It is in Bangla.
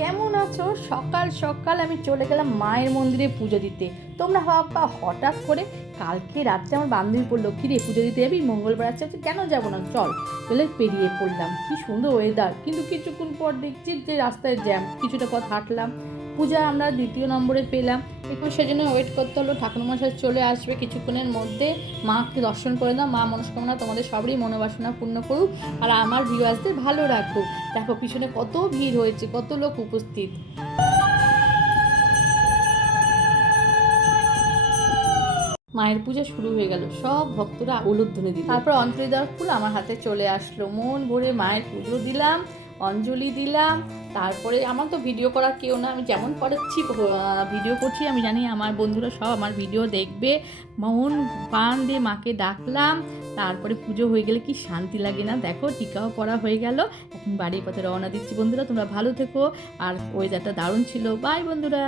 কেমন আছো? সকাল সকাল আমি চলে গেলাম মায়ের মন্দিরে পুজো দিতে। তোমরা ভাববা হঠাৎ করে কালকে রাত্রে আমার বান্ধবী বললো, কি রে পুজো দিতে যাবি? মঙ্গলবার আছে, কেন যাবো না, চল। বলে বেরিয়ে পড়লাম। কি সুন্দর ওয়েদার, কিন্তু কিছুক্ষণ পর দেখছি যে রাস্তায় জ্যাম। কিছুটা পথ হাঁটলাম, পূজা আমরা দ্বিতীয় নম্বরে পেলাম। একটু সেজন্য ওয়েট করতে হলো, ঠাকুরমশাই চলে আসবে কিছুক্ষণের মধ্যে। মাকে দর্শন করে দাও, মা মনস্কামনা তোমাদের সবারই মনোবাসনা পূর্ণ করুক, আর আমার ভিউয়ার্সদের ভালো রাখুক। দেখো পিছনে কত ভিড় হয়েছে, কত লোক উপস্থিত। মায়ের পূজা শুরু হয়ে গেল, সব ভক্তরা উলুধ্বনি দিল। তারপর অঞ্জলি দেওয়ার ফুল আমার হাতে চলে আসলো, মন ভরে মায়ের পুজো দিলাম, অঞ্জলি দিলাম। তারপরে আমার তো ভিডিও করার কেউ না, আমি যেমন পারছি ভিডিও করছি। আমি জানি আমার বন্ধুরা সব আমার ভিডিও দেখবে। মন প্রাণ দিয়ে মাকে ডাকলাম। তারপরে পুজো হয়ে গেলে কি শান্তি লাগে না? দেখো টিকাও পরা হয়ে গেল। এখন বাড়ির পথে রওনা দিচ্ছি। বন্ধুরা তোমরা ভালো থেকো, আর ওয়েদারটা দারুণ ছিল। বাই বন্ধুরা।